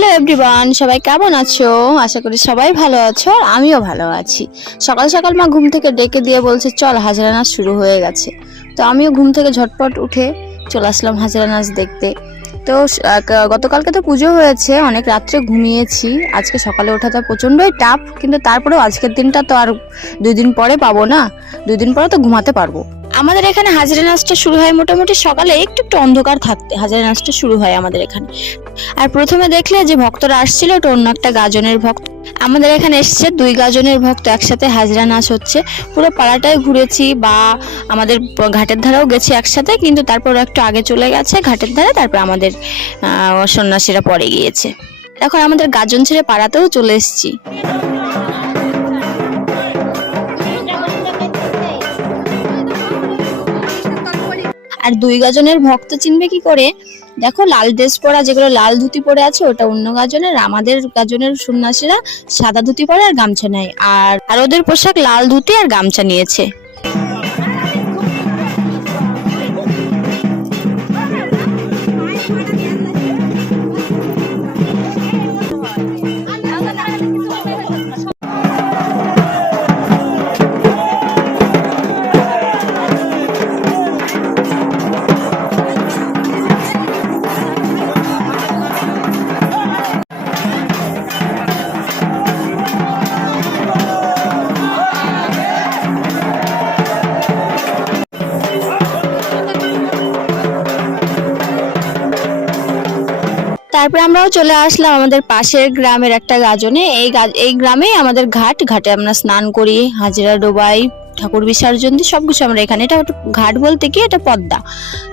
Hello everyone, সবাই কেমন আছো? আশা করি সবাই ভালো আছো আর আমিও ভালো আছি। সকাল সকাল মা ঘুম থেকে ডেকে দিয়ে বলছে চল হাজরা নাচ শুরু হয়ে গেছে। তো আমিও ঘুম থেকে ঝটপট উঠে চলে আসলাম হাজরা নাচ দেখতে। তো গতকালকে তো পুজো হয়েছে, অনেক রাত্রে ঘুমিয়েছি। আজকে সকালে ওঠাটা প্রচণ্ডই টাফ, কিন্তু তারপরেও আজকের দিনটা তো আর 2 দিন পরে পাবো না, 2 দিন পরে তো ঘুমাতে পারবো। আমাদের এখানে হাজরা নাচটা শুরু হয় মোটামুটি সকালে একটু একটু অন্ধকার থাকতে হাজরা নাচটা শুরু হয় আমাদের এখানে। আর প্রথমে দেখলে যে ভক্তরা আসছিল ওটা অন্য একটা গাজনের ভক্ত। আমাদের এখানে এসছে 2 গাজনের ভক্ত, একসাথে হাজরা নাচ হচ্ছে। পুরো পাড়াটাই ঘুরেছি বা আমাদের ঘাটের ধারেও গেছি একসাথে, কিন্তু তারপর একটু আগে চলে গেছে ঘাটের ধারে, তারপর আমাদের সন্ন্যাসীরা পরে গিয়েছে। এখন আমাদের গাজন ছেড়ে পাড়াতেও চলে এসেছি। আর 2 গাজনের ভক্ত চিনবে কি করে? দেখো লাল ড্রেস পরা, যেগুলো লাল ধুতি পরে আছে ওটা অন্য গাজনের, আমাদের গাজনের সন্ন্যাসীরা সাদা ধুতি পরে আর গামছা নেয়, আর ওদের পোশাক লাল ধুতি আর গামছা নিয়েছে। তারপরে আমরাও চলে আসলাম আমাদের পাশের গ্রামের একটা গাজনে। এই গ্রামেই আমাদের ঘাটে আমরা স্নান করি, হাজিরা ডোবাই, ঠাকুর বিসর্জন দিই, সবকিছু আমরা এখানে। এটা ঘাট বলতে কি, এটা পদ্মা।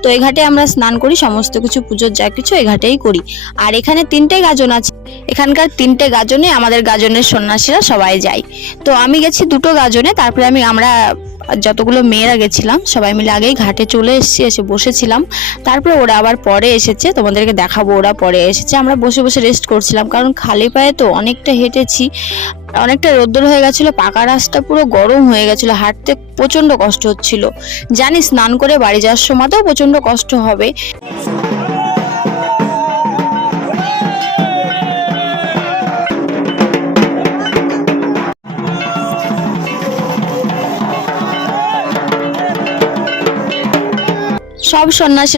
তো এই ঘাটে আমরা স্নান করি, সমস্ত কিছু পুজোর যা কিছু এই ঘাটেই করি। আর এখানে 3টে গাজন আছে, এখানকার 3টে গাজনে আমাদের গাজনের সন্ন্যাসীরা সবাই যায়। তো আমি গেছি 2টো গাজনে, তারপরে আমরা যতগুলো মেয়েরা গেছিলাম সবাই মিলে আগেই ঘাটে চলে এসে বসেছিলাম। তারপরে ওরা আবার পরে এসেছে, তোমাদেরকে দেখাবো ওরা পরে এসেছে। আমরা বসে বসে রেস্ট করছিলাম, কারণ খালি পায়ে তো অনেকটা হেঁটেছি, অনেকটা রোদ্দুর হয়ে গেছিলো, পাকা রাস্তা পুরো গরম হয়ে গেছিলো, হাঁটতে প্রচন্ড কষ্ট হচ্ছিল। জানি স্নান করে বাড়ি যাওয়ার সময়তেও প্রচন্ড কষ্ট হবে। সব সন্ন্যাসী